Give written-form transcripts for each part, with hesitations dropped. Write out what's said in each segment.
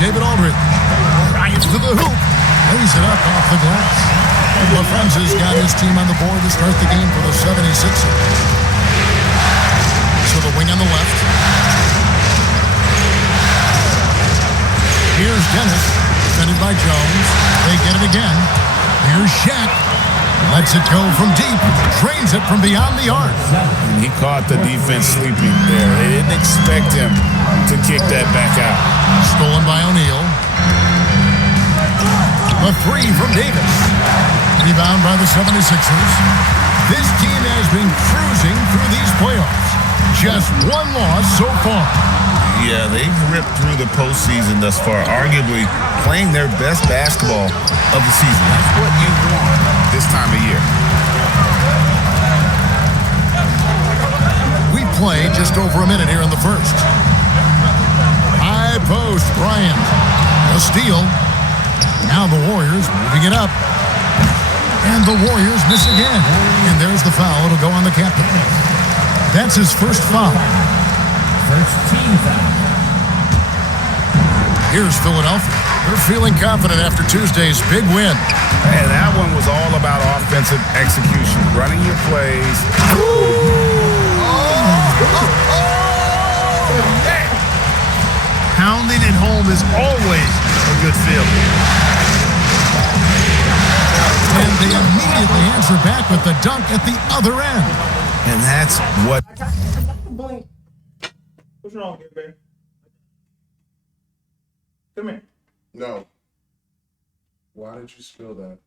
David Aldridge. Drives to the hoop. Lays it up off the glass. LaFrenza's got his team on the board to start the game for the 76ers. So the wing on the left. Here's Dennis, defended by Jones. They get it again. Here's Shaq. Lets it go from deep. Drains it from beyond the arc. And he caught the defense sleeping there. They didn't expect him to kick that back out. Stolen by O'Neal. A three from Davis. Rebound by the 76ers. This team has been cruising through these playoffs. Just one loss so far. Yeah, they've ripped through the postseason thus far, arguably playing their best basketball of the season. That's what you want this time of year. We played just over a minute here in the first. High post, Bryant. A steal. Now the Warriors moving it up. And the Warriors miss again. And there's the foul. It'll go on the captain. That's his first foul. First team foul. Here's Philadelphia. They're feeling confident after Tuesday's big win. And that one was all about offensive execution, running your plays. Pounding it home is always a good feeling. And they immediately answer back with the dunk at the other end. And that's what... What's wrong here, baby? Come here. No. Why did you spill that?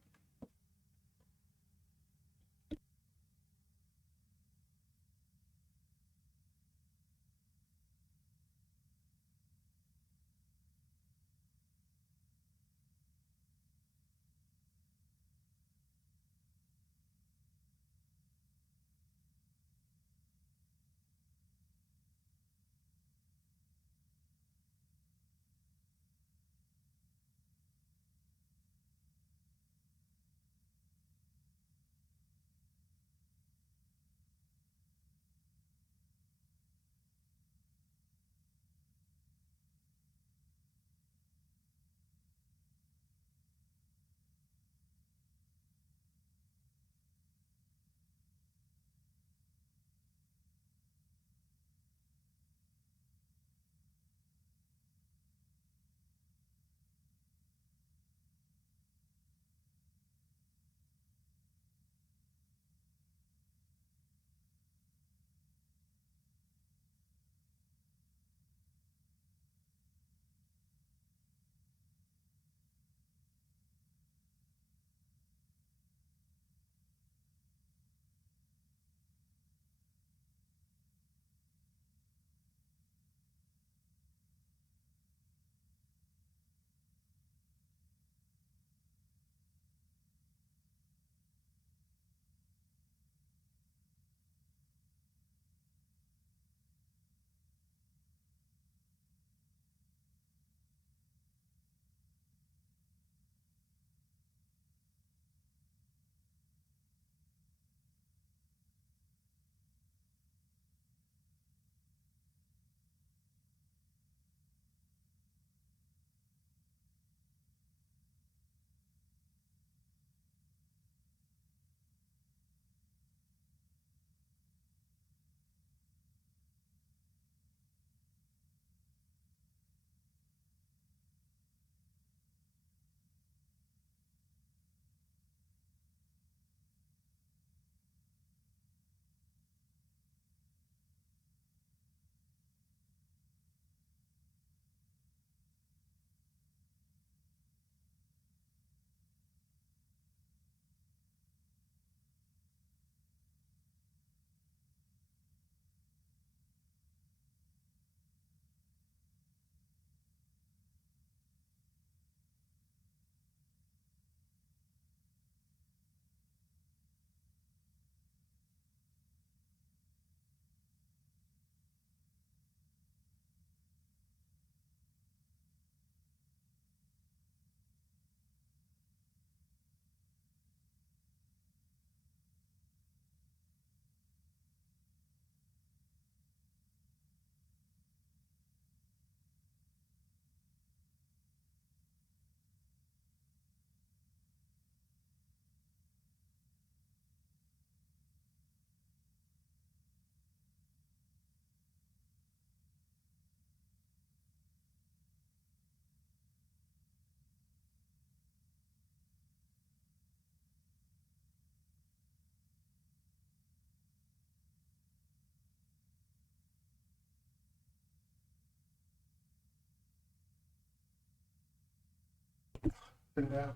Put it down.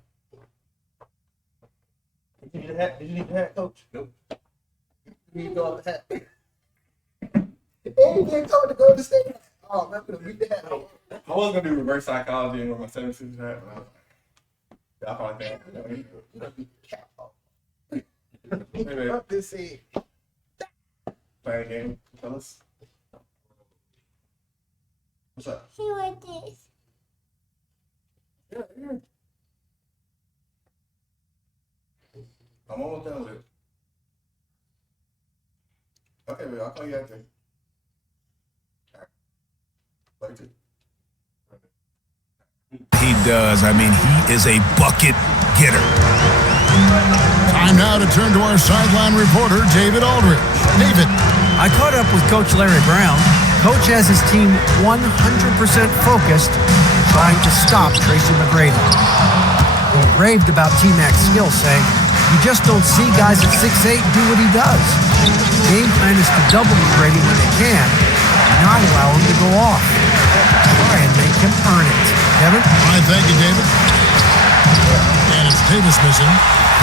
Did you need the hat? Did you need the hat, Coach? Nope. You need to go out the hat. Hey, you ain't told to go to state. Oh, man, I'm gonna beat the hat off. I was gonna do reverse psychology and wear my 76 hat, but I was like, I thought that. You gonna beat the cap off. Maybe Up this head. play a game, fellas. What's up? He like this. Yeah. I'm almost done with it. Okay, well, I'll call you after. Alright. Like it. He does. I mean, he is a bucket getter. Time now to turn to our sideline reporter, David Aldridge. David. I caught up with Coach Larry Brown. Coach has his team 100% focused trying to stop Tracy McGrady. He raved about T-Mac's skill, saying, "You just don't see guys at 6'8" do what he does." The game plan is to double McGrady when they can, not allow him to go off. Try and make him earn it. Kevin? All right, thank you, David. And it's Davis missing.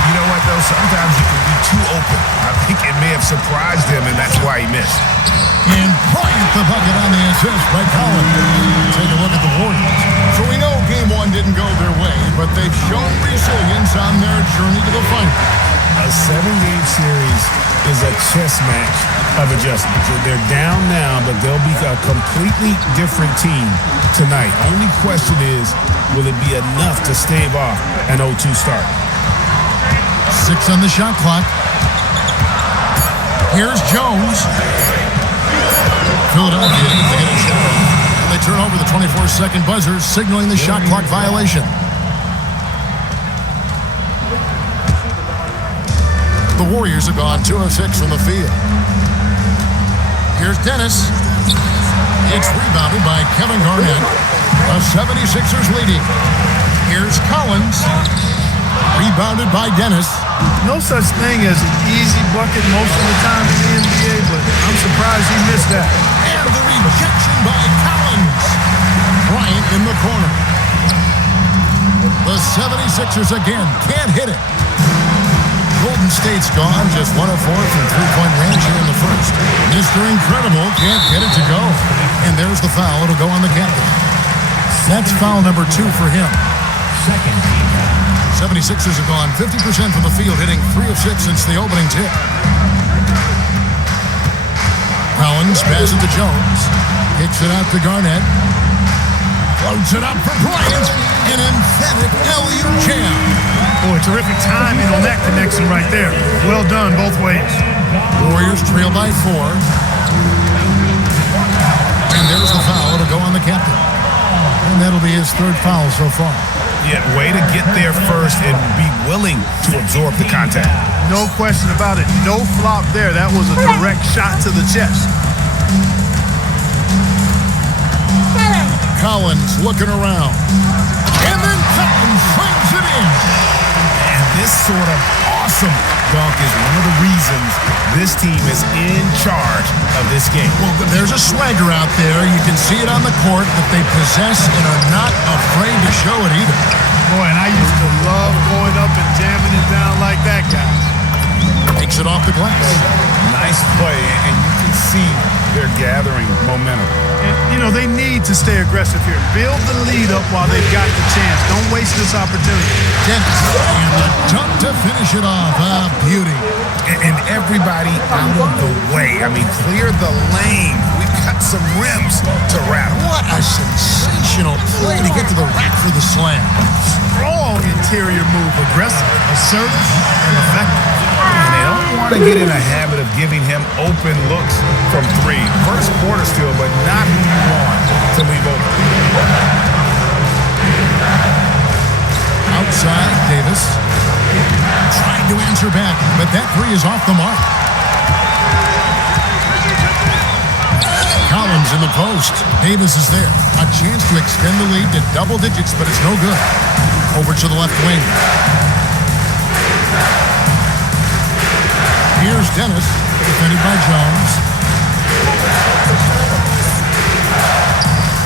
You know what, though? Sometimes you can be too open. I think it may have surprised him, and that's why he missed. And Bryant the bucket on the assist by Collins. Take a look at the Warriors. So we know game one didn't go their way, but they've shown resilience on their journey to the final. A 7-game series is a chess match of adjustments. They're down now, but they'll be a completely different team tonight. Only question is, will it be enough to stave off an 0-2 start? 6 on the shot clock. Here's Jones. Philadelphia needs to get a shot off. And they turn over the 24-second buzzer, signaling the shot clock violation. The Warriors have gone 2 of 6 from the field. Here's Dennis. It's rebounded by Kevin Garnett. The 76ers leading. Here's Collins. Rebounded by Dennis. No such thing as an easy bucket most of the time in the NBA, but I'm surprised he missed that. And the rejection by Collins. Bryant in the corner. The 76ers again can't hit it. Golden State's gone just 1 of 4 from three-point range here in the first. Mr. Incredible can't get it to go. And there's the foul. It'll go on the captain. That's foul number 2 for him. Second team foul. 76ers have gone 50% from the field, hitting 3 of 6 since the opening tip. Collins passes it to Jones. Kicks it out to Garnett. Floats it up for Bryant. An emphatic LU jam. Boy, terrific timing on that connection right there. Well done both ways. Warriors trail by 4. And there's the foul. It'll go on the captain. And that'll be his 3rd foul so far. Yeah, way to get there first and be willing to absorb the contact. No question about it. No flop there. That was a direct shot to the chest. Collins looking around. And then Collins slings it in. And this sort of awesome dunk is one of the reasons this team is in charge of this game. Well, there's a swagger out there. You can see it on the court that they possess and are not afraid to show it either. Boy, and I used to love going up and jamming it down like that, guys. Takes it off the glass. Nice play, and you can see they're gathering momentum. And, you know, they need to stay aggressive here. Build the lead up while they've got the chance. Don't waste this opportunity. Dennis, and the dunk to finish it off. A beauty. And everybody out of the way. I mean, clear the lane. We've got some rims to rattle. What a sensational play to get to the rack for the slam. Strong interior move. Aggressive, assertive, and effective. And they don't want to get in a habit of giving him open looks from 3. First quarter still, but not who you want to leave open. Outside, Davis. Trying to answer back, but that 3 is off the mark. Collins in the post. Davis is there. A chance to extend the lead to double digits, but it's no good. Over to the left wing. Here's Dennis, defended by Jones.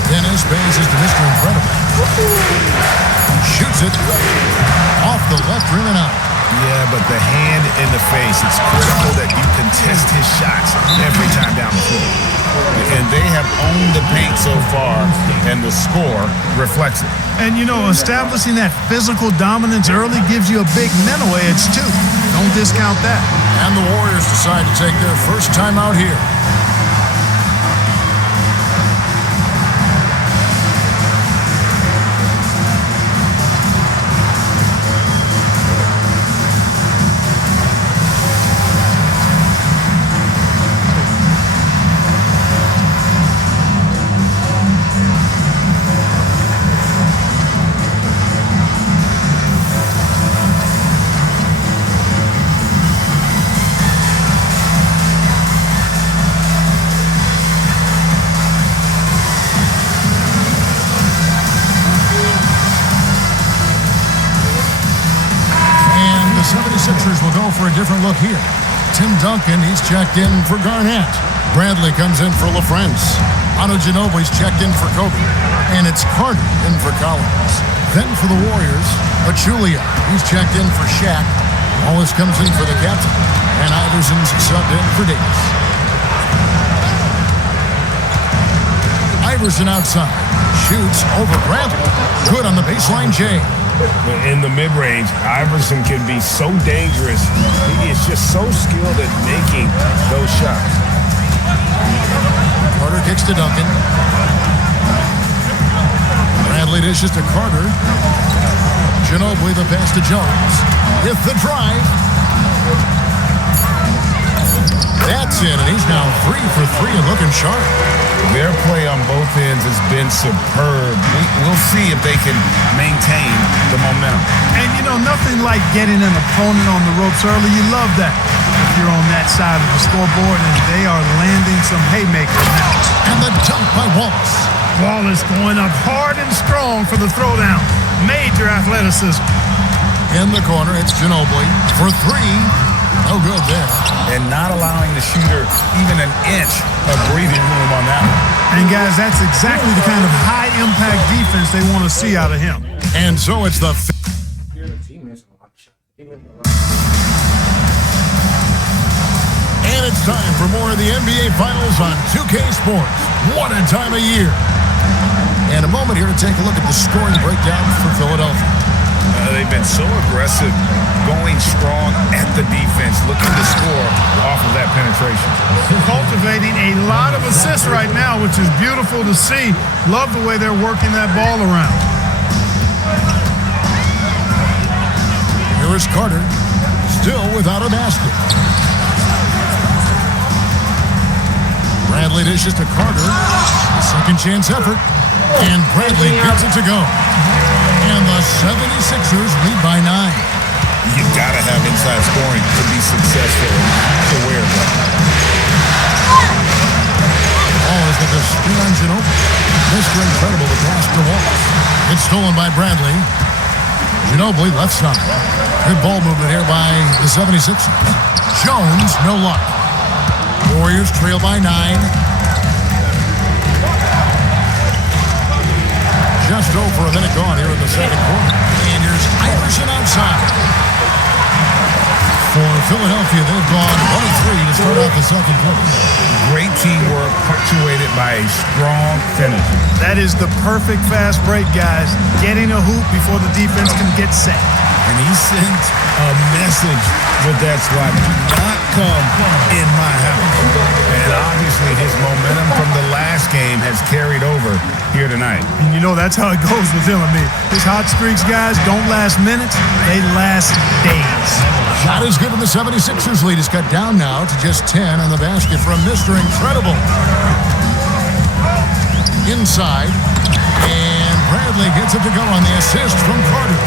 Dennis passes to Mr. Incredible. Shoots it off the left rim and out. Yeah, but the hand in the face, it's critical that you contest his shots every time down the floor. And they have owned the paint so far, and the score reflects it. And, you know, establishing that physical dominance early gives you a big mental edge, too. Don't discount that. And the Warriors decide to take their first time out here. Will go for a different look here. Tim Duncan, he's checked in for Garnett. Bradley comes in for LaFrance. Ginobili's checked in for Kobe. And it's Carter in for Collins. Then for the Warriors, Pachulia, he's checked in for Shaq. Wallace comes in for the captain. And Iverson's subbed in for Davis. Iverson outside. Shoots over Bradley. Good on the baseline, Jay. In the mid-range, Iverson can be so dangerous. He is just so skilled at making those shots. Carter kicks to Duncan. Bradley dishes to Carter. Ginobili the pass to Jones. With the drive. That's in, and he's now 3 for 3 and looking sharp. Their play on both ends has been superb. We'll see if they can maintain the momentum. And, you know, nothing like getting an opponent on the ropes early. You love that if you're on that side of the scoreboard, and they are landing some haymakers now. And the dunk by Wallace. Wallace going up hard and strong for the throwdown. Major athleticism. In the corner, it's Ginobili for 3. No good there. And not allowing the shooter even an inch of breathing room on that one. And, guys, that's exactly the kind of high-impact defense they want to see out of him. And so it's the... And it's time for more of the NBA Finals on 2K Sports. What a time of year. And a moment here to take a look at the scoring breakdown for Philadelphia. They've been so aggressive, going strong at the defense, looking to score off of that penetration. Cultivating a lot of assists right now, which is beautiful to see. Love the way they're working that ball around. Here is Carter, still without a basket. Bradley dishes to Carter. A second chance effort. And Bradley gets it to go. And the 76ers lead by 9. You gotta have inside scoring to be successful to wear that. Ball is at the spin on Ginobili. Mr. Incredible to pass to Wallace. It's stolen by Bradley. Ginobili left side. Good ball movement here by the 76ers. Jones, no luck. Warriors trail by 9. Just over a minute gone here in the second quarter. And here's Iverson outside. For Philadelphia, they've gone 1 of 3 to start off the second quarter. Great teamwork punctuated by a strong finish. That is the perfect fast break, guys. Getting a hoop before the defense can get set. And he sent a message with that swat. Do not come in my house. And obviously his momentum from the last game has carried over here tonight. And you know that's how it goes with him. I mean, his hot streaks, guys, don't last minutes. They last days. Shot is good in the 76ers lead. It's cut down now to just 10 on the basket from Mr. Incredible. Inside. And Bradley gets it to go on the assist from Carter.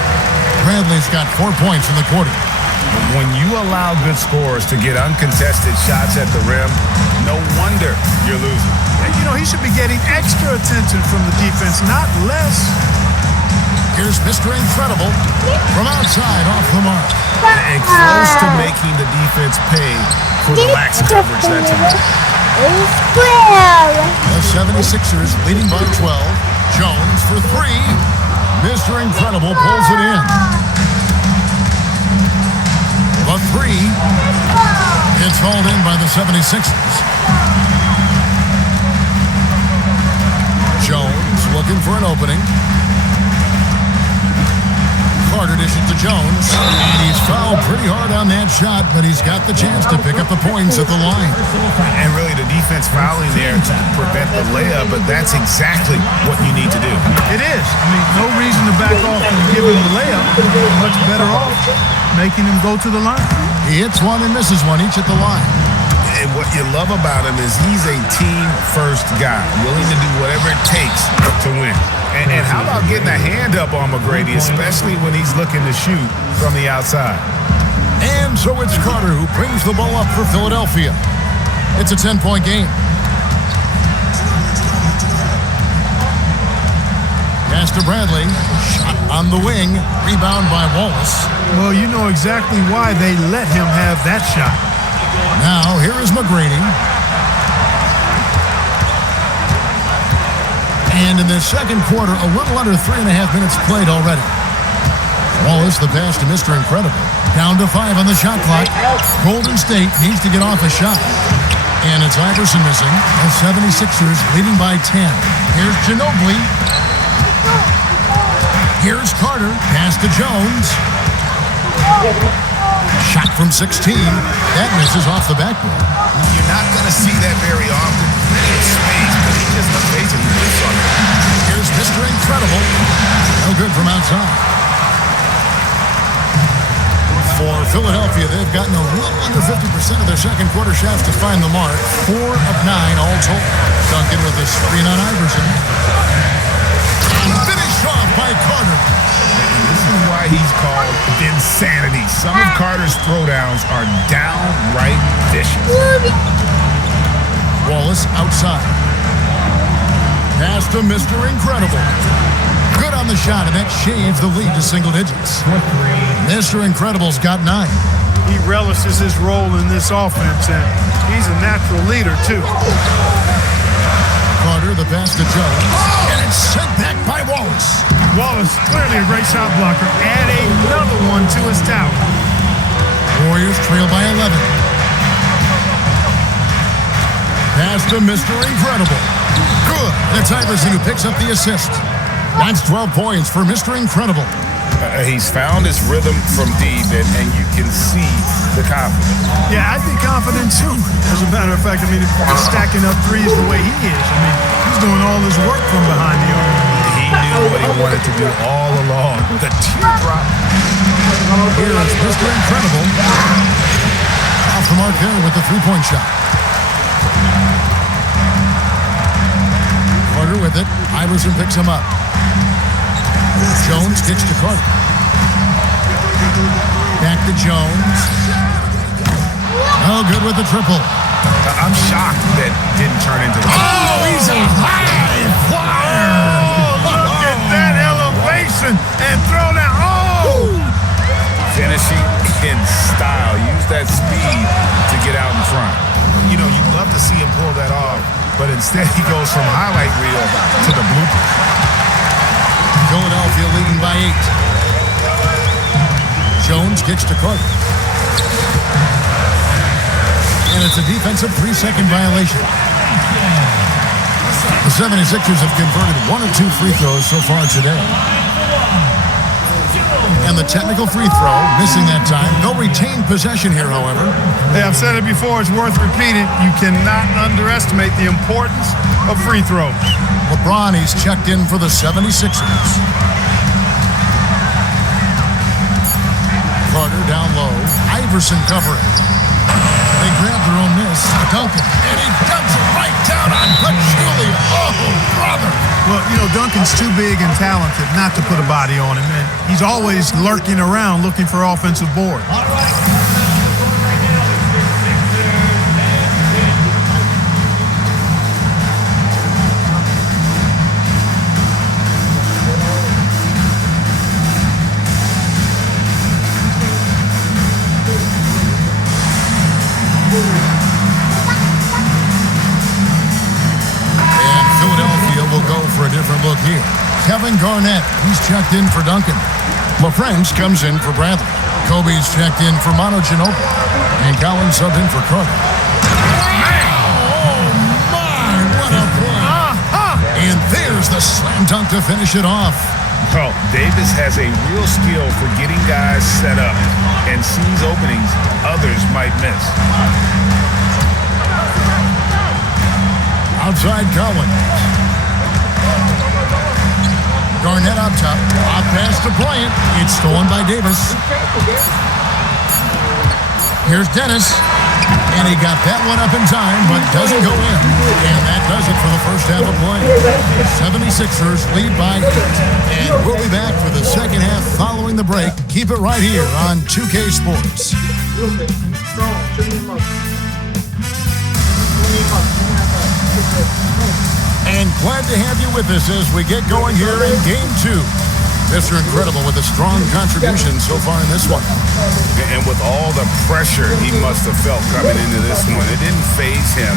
Bradley's got 4 points in the quarter. When you allow good scorers to get uncontested shots at the rim, no wonder you're losing. And, you know, he should be getting extra attention from the defense, not less. Here's Mr. Incredible from outside off the mark. And close to making the defense pay for the lax coverage that time. The 76ers leading by 12. Jones for 3. Mr. Incredible pulls it in. The three. It's hauled in by the 76ers. Jones looking for an opening. Carter dishes to Jones. And he's fouled pretty hard on that shot, but he's got the chance to pick up the points at the line. And really the defense fouling there to prevent the layup, but that's exactly what you need to do. It is. I mean, no reason to back off and give him the layup. Much better off making him go to the line. He hits one and misses one, each at the line. And what you love about him is he's a team-first guy, willing to do whatever it takes to win. And how about getting a hand up on McGrady, especially when he's looking to shoot from the outside? And so it's Carter who brings the ball up for Philadelphia. It's a 10-point game. Pass to Bradley. Shot on the wing. Rebound by Wallace. Well, you know exactly why they let him have that shot. Now, here is McGrady. And in the second quarter, a little under 3.5 minutes played already. Wallace, the pass to Mr. Incredible. Down to 5 on the shot clock. Golden State needs to get off a shot. And it's Iverson missing. The 76ers leading by 10. Here's Ginobili. Here's Carter. Pass to Jones. Shot from 16. That misses off the backboard. You're not going to see that very often. Plenty of space, but he just amazing moves on it. Here's Mr. Incredible. No good from outside. For Philadelphia, they've gotten a little under 50% of their second quarter shots to find the mark. 4 of 9 all told. Duncan with a screen on Iverson. Finished off by Carter. This is why he's called insanity. Some of Carter's throwdowns are downright vicious. Wallace outside. Pass to Mr. Incredible. Good on the shot, and that shaves the lead to single digits. Mr. Incredible's got 9. He relishes his role in this offense, and he's a natural leader, too. Carter, the pass to Jones. And it's sent back by Wallace. Wallace, clearly a great shot blocker. Add another one to his tower. Warriors trail by 11. Pass to Mr. Incredible. Good. That's Iverson who picks up the assist. That's 12 points for Mr. Incredible. He's found his rhythm from deep, and you can see the confidence. Yeah, I'd be confident too. As a matter of fact, I mean, if he's stacking up threes the way he is, I mean, he's doing all his work from behind the arc. He knew what he wanted to do all along. The teardrop. Here is Mr. Incredible. Off the mark there with the three-point shot. Carter with it. Iverson picks him up. Jones kicks to Carter. Back to Jones. Oh, good with the triple. I'm shocked that didn't turn into the... Oh, he's a high flyer. Oh, look at that elevation and throw down. Oh! Finishing in style. Use that speed to get out in front. You know, you'd love to see him pull that off, but instead he goes from highlight reel to the bloopers. Philadelphia leading by 8. Jones kicks to Carter. And it's a defensive 3-second violation. The 76ers have converted 1 of 2 free throws so far today. And the technical free throw, missing that time. They'll retain possession here, however. Hey, I've said it before. It's worth repeating. You cannot underestimate the importance of free throws. LeBron, he's checked in for the 76ers. Carter down low. Iverson covering. They grab their own miss. Duncan. And he dumps it right down on Pachulia. Oh, brother. Well, you know, Duncan's too big and talented not to put a body on him, and he's always lurking around looking for offensive boards. And Philadelphia will go for a different look here. Kevin Garnett. Garnett, he's checked in for Duncan. LaFrance comes in for Bradley. Kobe's checked in for Manu Ginobili. And Collins subbed in for Carter. Oh, my, what a play. And there's the slam dunk to finish it off. Oh, Davis has a real skill for getting guys set up and sees openings others might miss. Outside Collins. Garnett up top. Off pass to Bryant. It's stolen by Davis. Here's Dennis. And he got that one up in time, but doesn't go in. And that does it for the first half of play. 76ers lead by 8. And we'll be back for the second half following the break. Keep it right here on 2K Sports. And glad to have you with us as we get going here in Game 2. Mr. Incredible with a strong contribution so far in this one. And with all the pressure he must have felt coming into this one, it didn't faze him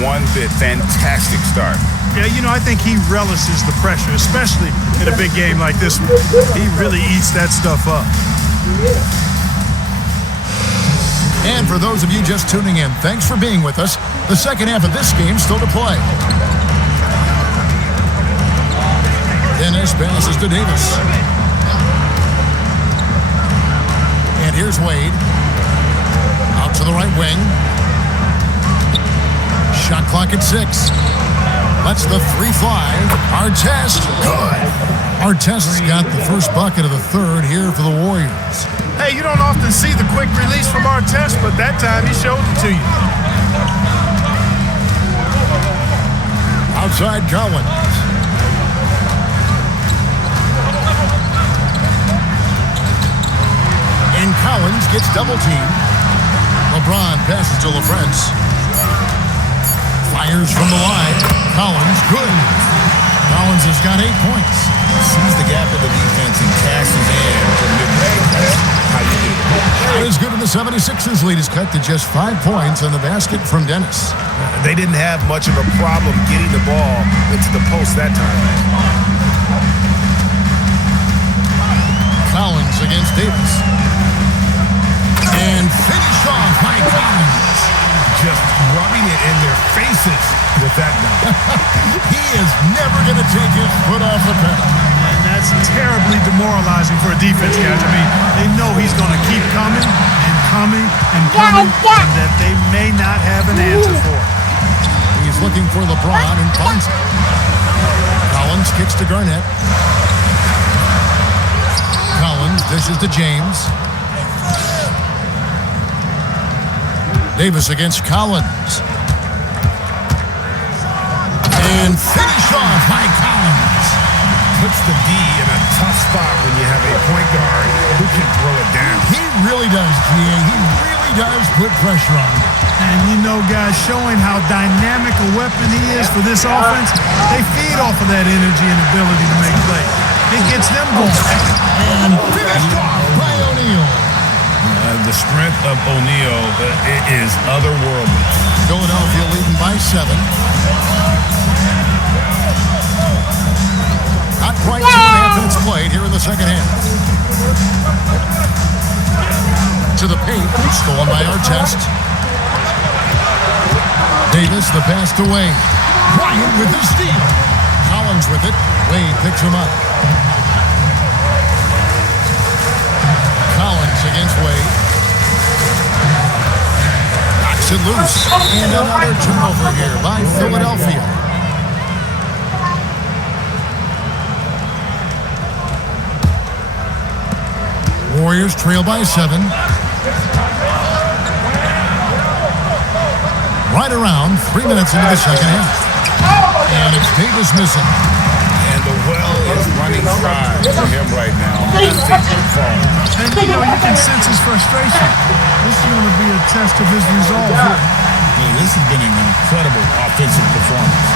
one bit. Fantastic start. Yeah, you know, I think he relishes the pressure, especially in a big game like this one. He really eats that stuff up. And for those of you just tuning in, thanks for being with us. The second half of this game still to play. Dennis passes to Davis. And here's Wade. Out to the right wing. Shot clock at 6. Lets the 3 fly. Artest, good. Artest's got the first bucket of the third here for the Warriors. Hey, you don't often see the quick release from Artest, but that time he showed it to you. Outside Collins. And Collins gets double-teamed. LeBron passes to LaFrance. Fires from the line. Collins, good. Collins has got 8 points. Sees the gap of the defense and cashes in from mid-range. That's how you do it. Shot is good, and the 76ers lead is cut to just 5 points on the basket from Dennis. They didn't have much of a problem getting the ball into the post that time. Collins against Davis. And finish off by Collins. Just rubbing it in their faces with that dunk. He is never going to take his foot off the pedal. And that's terribly demoralizing for a defense, guys. I mean, they know he's going to keep coming and coming and coming, and that they may not have an answer for it. He's looking for LeBron and finds him. Collins kicks to Garnett. Collins dishes to James. Davis against Collins. And finish off by Collins. Puts the D in a tough spot when you have a point guard who can throw it down. He really does, G.A. He really does put pressure on him. And you know, guys, showing how dynamic a weapon he is for this offense, they feed off of that energy and ability to make plays. It gets them going. And finished off by O'Neal. The strength of O'Neal is otherworldly. Philadelphia leading by 7. Not quite 2.5 minutes played here in the second half. To the paint, stolen by Artest. Davis, the pass to Wade. Bryant with the steal. Collins with it. Wade picks him up. Collins against Wade. Knocks it loose. And another turnover here by Philadelphia. Warriors trail by 7. Right around 3 minutes into the second half. And it's Davis missing. And the well is running dry for him right now. Nothing falling. And you know, you can sense his frustration. This is going to be a test of his resolve here. Yeah, this has been an incredible offensive performance.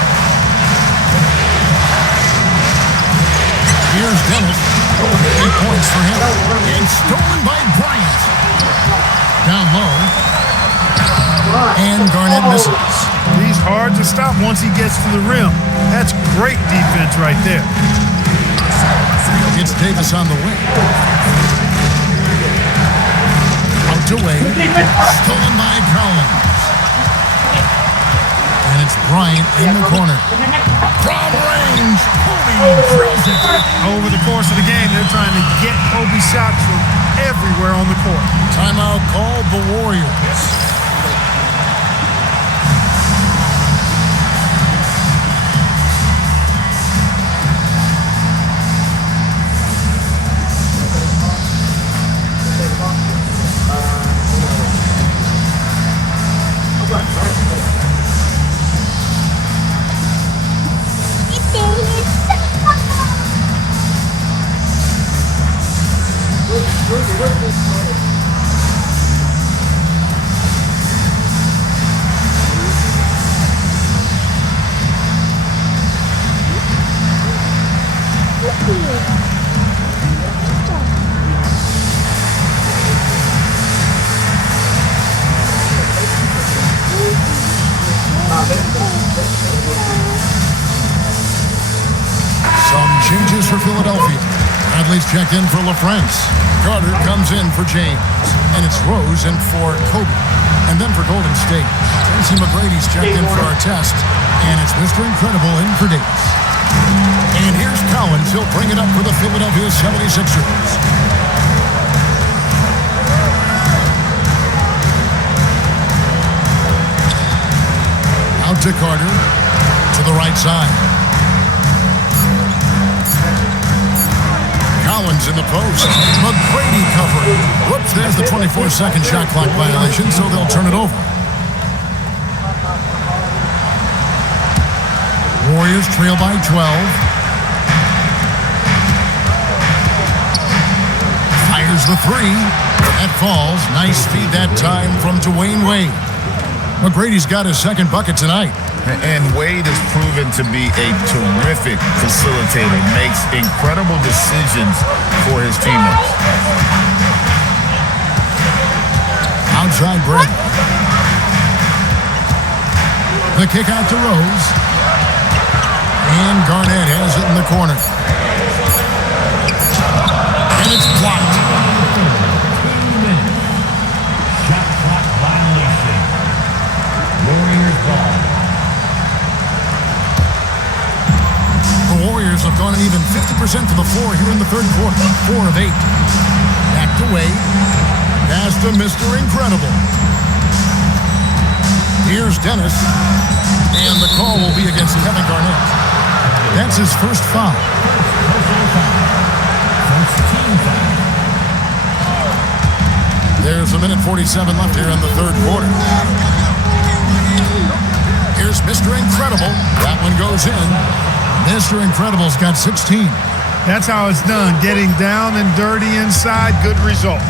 Here's Dennis. 8 points for him. And stolen by Bryant. Down low. And Garnett misses. He's hard to stop once he gets to the rim. That's great defense right there. Davis on the wing. Out to Wade. Stolen by Collins. And it's Bryant in the corner. From range, Kobe drills it. Over the course of the game, they're trying to get Kobe shots from everywhere on the court. Timeout called the Warriors. Some changes for Philadelphia. Bradley's checked in for LaFrance. Carter comes in for James. And it's Rose in for Kobe. And then for Golden State, Tracy McGrady's checked in for Artest. And it's Mr. Incredible in for Davis. And here's Collins. He'll bring it up for the Philadelphia 76ers. Out to Carter. To the right side. Collins in the post. McGrady covering. Whoops, there's the 24-second shot clock violation, so they'll turn it over. Warriors trail by 12. Fires the three. That falls. Nice feed that time from Dwayne Wade. McGrady's got his second bucket tonight. And Wade has proven to be a terrific facilitator, makes incredible decisions for his teammates. Outside break. The kick out to Rose. And Garnett has it in the corner. And it's blocked. 2 minutes. Shot clock violation. Warriors ball. The Warriors have gone an even 50% to the floor here in the third quarter. 4 of 8. Back to Wade. Pass to Mr. Incredible. Here's Dennis. And the call will be against Kevin Garnett. That's his first foul. There's 1:47 left here in the third quarter. Here's Mr. Incredible. That one goes in. Mr. Incredible's got 16. That's how it's done. Getting down and dirty inside. Good result.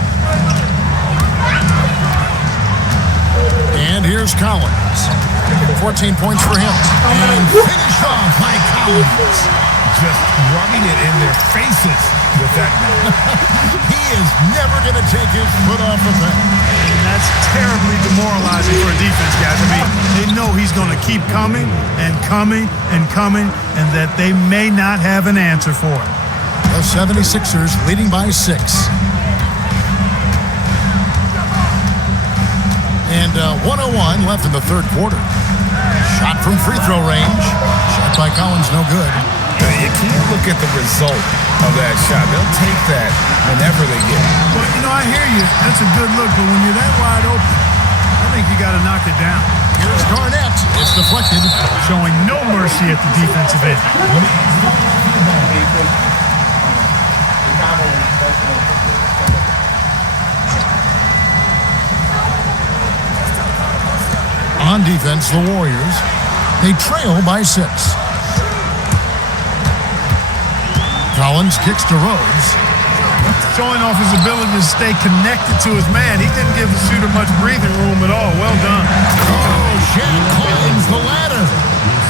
And here's Collins. 14 points for him. And finished off by Collins. Just rubbing it in their faces with that man. He is never going to take his foot off of that. And that's terribly demoralizing for a defense, guys. I mean, they know he's going to keep coming and coming and coming, and that they may not have an answer for it. The 76ers leading by 6. And 1:01 left in the third quarter. Shot from free throw range. Shot by Collins, no good. You can't look at the result of that shot. They'll take that whenever they get it. Well, you know, I hear you. That's a good look, but when you're that wide open, I think you got to knock it down. Here's Garnett. It's deflected. Showing no mercy at the defensive end. On defense, the Warriors, they trail by 6. Collins kicks to Rose. Showing off his ability to stay connected to his man. He didn't give the shooter much breathing room at all. Well done. Oh, Shaq climbs the ladder.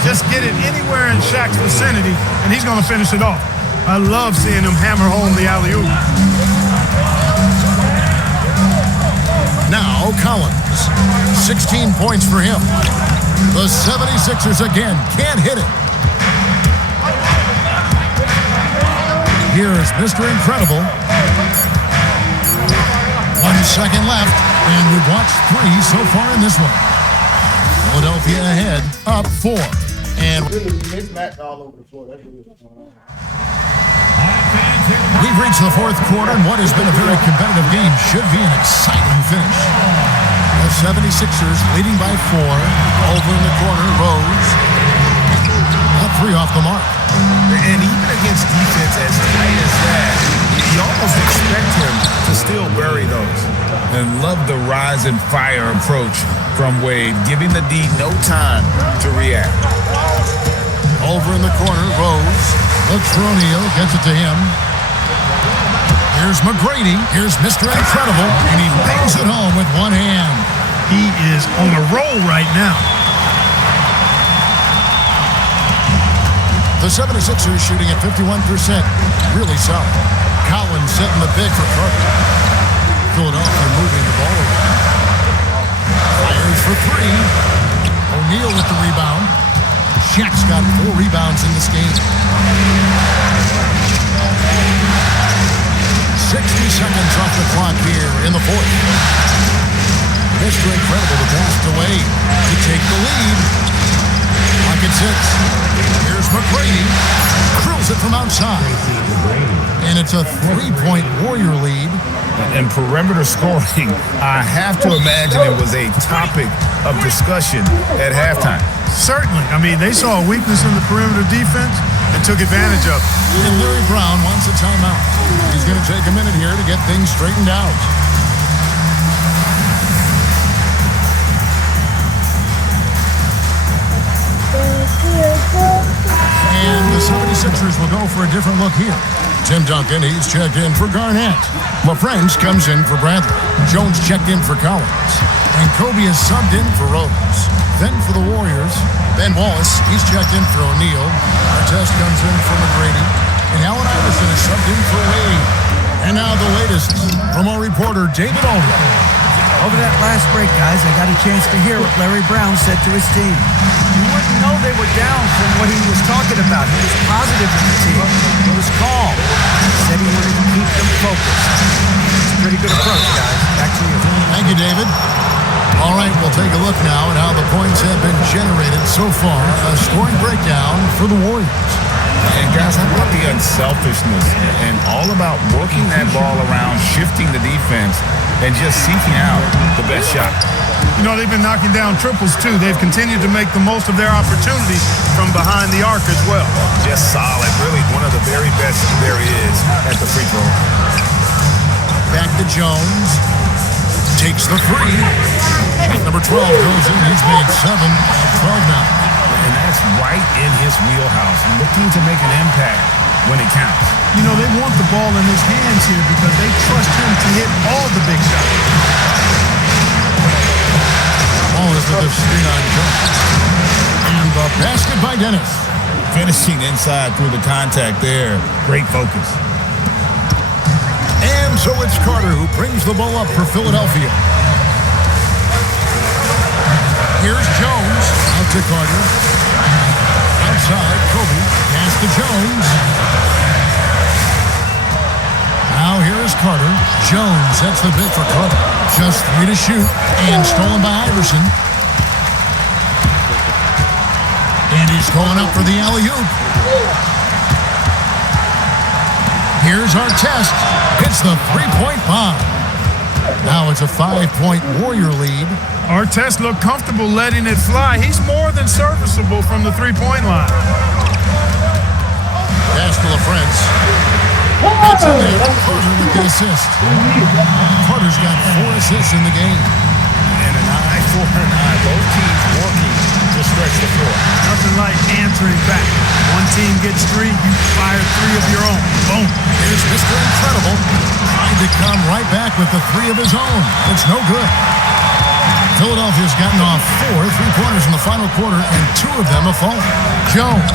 Just get it anywhere in Shaq's vicinity, and he's going to finish it off. I love seeing him hammer home the alley-oop. Now Collins, 16 points for him. The 76ers again can't hit it. Here is Mr. Incredible. 1 second left, and we've watched 3 so far in this one. Philadelphia ahead, up 4. And Really, mismatch all over the floor. That's really what's going on. we've reached the 4th quarter, and what has been a very competitive game should be an exciting finish. The 76ers leading by 4. Over in the corner, Rose. Up 3 off the mark. And even against defense as tight as that, you almost expect him to still bury those. And love the rise and fire approach from Wade, giving the D no time to react. Over in the corner, Rose. Looks for O'Neal, gets it to him. Here's McGrady. Here's Mr. Incredible, and he bangs it home with one hand. He is on a roll right now. The 76ers shooting at 51%. Really solid. Collins setting the big for Carter. Philadelphia moving the ball around. Fires for 3. O'Neal with the rebound. Shaq's got 4 rebounds in this game. 60 seconds off the clock here in the 4th. Mr. Incredible to pass to Wade to take the lead. Clock at 6. Here's McGrady. Drills it from outside. And it's a 3-point Warrior lead. And perimeter scoring, I have to imagine it was a topic of discussion at halftime. Certainly. I mean, they saw a weakness in the perimeter defense and took advantage of it. And Larry Brown wants a timeout. He's going to take a minute here to get things straightened out. And the 76ers will go for a different look here. Tim Duncan, he's checked in for Garnett. LaFrance comes in for Bradley. Jones checked in for Collins. And Kobe is subbed in for Rose. Then for the Warriors, Ben Wallace, he's checked in for O'Neal. Artest comes in for McGrady. And Allen Iverson is subbed in for Wade. And now the latest from our reporter, David Aldridge. Over that last break, guys, I got a chance to hear what Larry Brown said to his team. You wouldn't know they were down from what he was talking about. He was positive with the team. He was calm. He said he wanted to keep them focused. It's a pretty good approach, guys. Back to you. Thank you, David. All right, we'll take a look now at how the points have been generated so far. A scoring breakdown for the Warriors. And guys, how about the unselfishness and all about working that ball around, shifting the defense, and just seeking out the best shot. You know, they've been knocking down triples, too. They've continued to make the most of their opportunities from behind the arc as well. Just solid. Really one of the very best there is at the free throw. Back to Jones. Takes the free. Number 12 goes in. He's made 7 of 12 now. And that's right in his wheelhouse, looking to make an impact when it counts. You know, they want the ball in his hands here because they trust him to hit all the big shots. Ball is with the screen on Jones. And the basket by Dennis. Finishing inside through the contact there. Great focus. And so it's Carter who brings the ball up for Philadelphia. Here's Jones. Out to Carter. Outside, Kobe. Pass to Jones. Now here is Carter. Jones, that's the big for Carter. Just 3 to shoot. And stolen by Iverson. And he's going up for the alley-oop. Here's Artest. Hits the 3-point bomb. Now it's a 5-point Warrior lead. Artest looked comfortable letting it fly. He's more than serviceable from the three-point line. Pass to LaFrance. That's in there. Carter with the assist. Carter's got 4 assists in the game. And an eye for an eye. Both teams working to stretch the floor. Nothing like answering back. One team gets 3, you fire 3 of your own. Boom. Here's Mr. Incredible. Trying to come right back with the 3 of his own. It's no good. Philadelphia's gotten off 4 3-pointers in the final quarter, and 2 of them have fallen. Jones,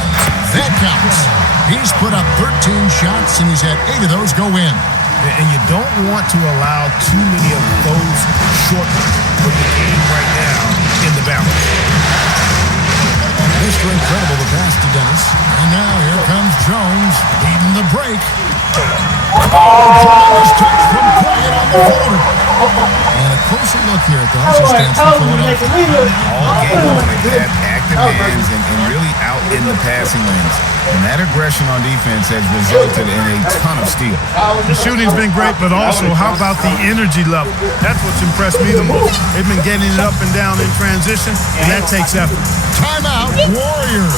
that counts. He's put up 13 shots, and he's had 8 of those go in. And you don't want to allow too many of those short ones. Put the game right now in the balance. Mr. Incredible, the pass to Dennis. And now here comes Jones, leading the break. Tremendous touch from Bryant on the floater. And a closer look here at the Hustle stance for Philadelphia. All game long, they've had active hands and really out in the passing lanes. And that aggression on defense has resulted in a ton of steals. The shooting's been great, but also, how about the energy level? That's what's impressed me the most. They've been getting it up and down in transition, and that takes effort. Timeout, Warriors.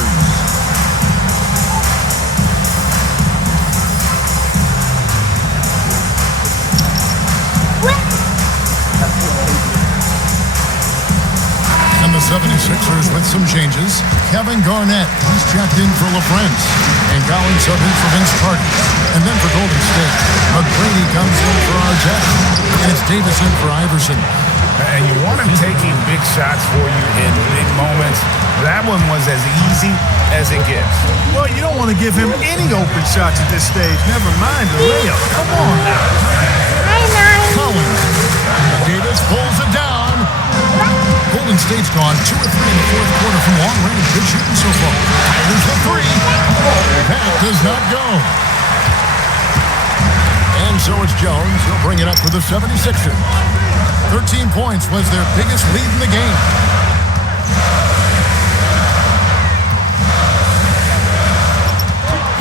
And the 76ers with some changes. Kevin Garnett, he's checked in for LaFrance. And Collins sub in for Vince Carter. And then for Golden State, McGrady comes in for Artest. And it's Davis in for Iverson. And you want him taking big shots for you in big moments. That one was as easy as it gets. Well, you don't want to give him any open shots at this stage. Never mind the layup. Come on now. Collins. Davis pulls it down. Golden State's gone 2 or 3 in the fourth quarter from long range. Good shooting so far. Tyler's the three. That does not go. And so it's Jones. He'll bring it up for the 76ers. 13 points was their biggest lead in the game.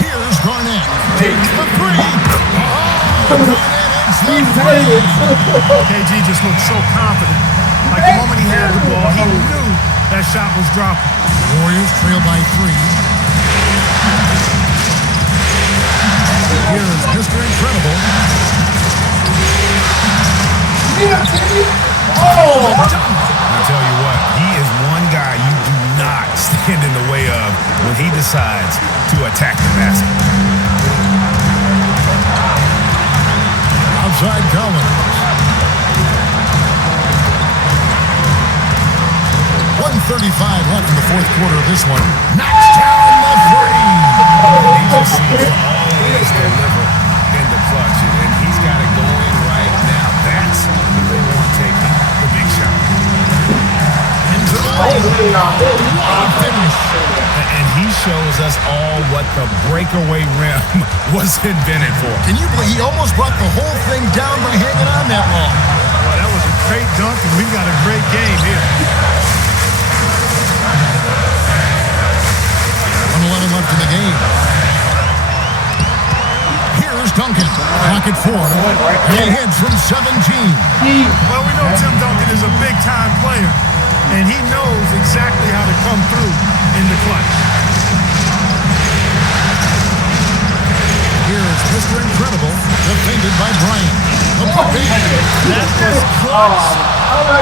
Here's Garnett. Takes the three. Garnett hits the three. KG just looked so confident. Like the moment he had the ball, he knew that shot was dropping. Warriors trail by 3. Here's Mr. Incredible. I tell you what, he is one guy you do not stand in the way of when he decides to attack the basket. Outside Collins. 1:35 left in the fourth quarter of this one. Knocks down the three. He just seems to always deliver in the clutch, and he's got it going right now. That's what they want taking the big shot. Into the finish. And he shows us all what the breakaway rim was invented for. Can you believe he almost brought the whole thing down by hanging on that long? Well, that was a great dunk, and we've got a great game here. 1:11 left in the game. Here's Duncan. Pocket 4. And he hits from 17. Well, we know Tim Duncan is a big-time player, and he knows exactly how to come through in the clutch. Here's Mr. Incredible, defended by Bryant. That was clutch.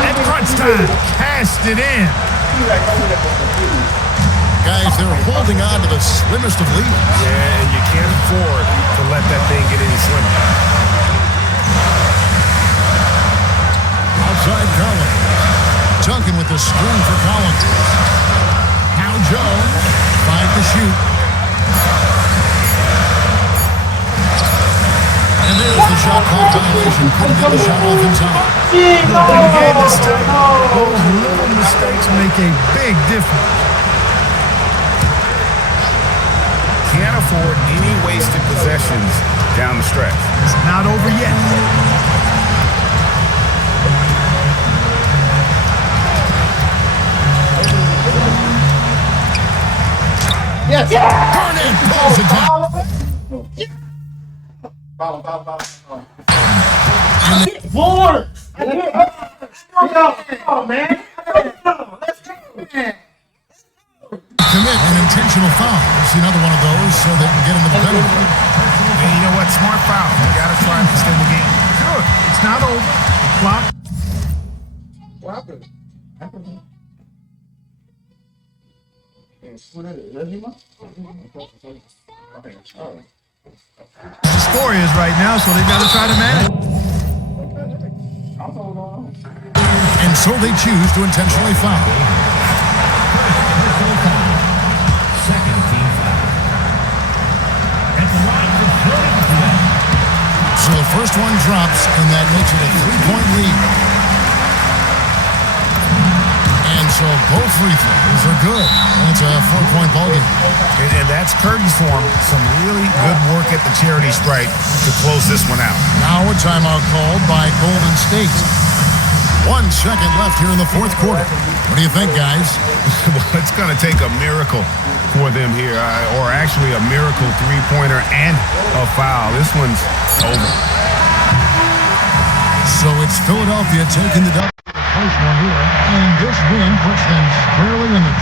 At crunch time, cashed it in. Guys, they're holding on to the slimmest of leads. Yeah, and you can't afford to let that thing get any slimmer. Outside Collins. Duncan with the screen for Collins. Now Jones. 5 to shoot. And there's the shot clock violation. Couldn't get the shot off in time. Look, when the game is tight, those little mistakes make a big difference. Can't afford any wasted possessions down the stretch. It's not over yet. Yes. Garnett pulls it down. Follow. Four. Oh, man. Let's go, man. Commit an intentional foul. It's another one of those so they can get into the penalty. And you know what? Smart foul. You got to try and extend the game. Good. It's not over. The clock. What happened? What is it? Is that him? Okay. All right. The score is right now, so they got to try to manage. And so they choose to intentionally foul. Second team foul. At the line for three. So the first one drops, and that makes it a 3-point lead. And So both free throws are good. That's a 4-point ball game. And that's curtains for him. Some really good work at the charity stripe to close this one out. Now a timeout called by Golden State. 1 second left here in the fourth quarter. What do you think, guys? Well, it's going to take a miracle for them here, or actually a miracle three-pointer and a foul. This one's over. So it's Philadelphia taking the first one here, and this win puts them squarely in the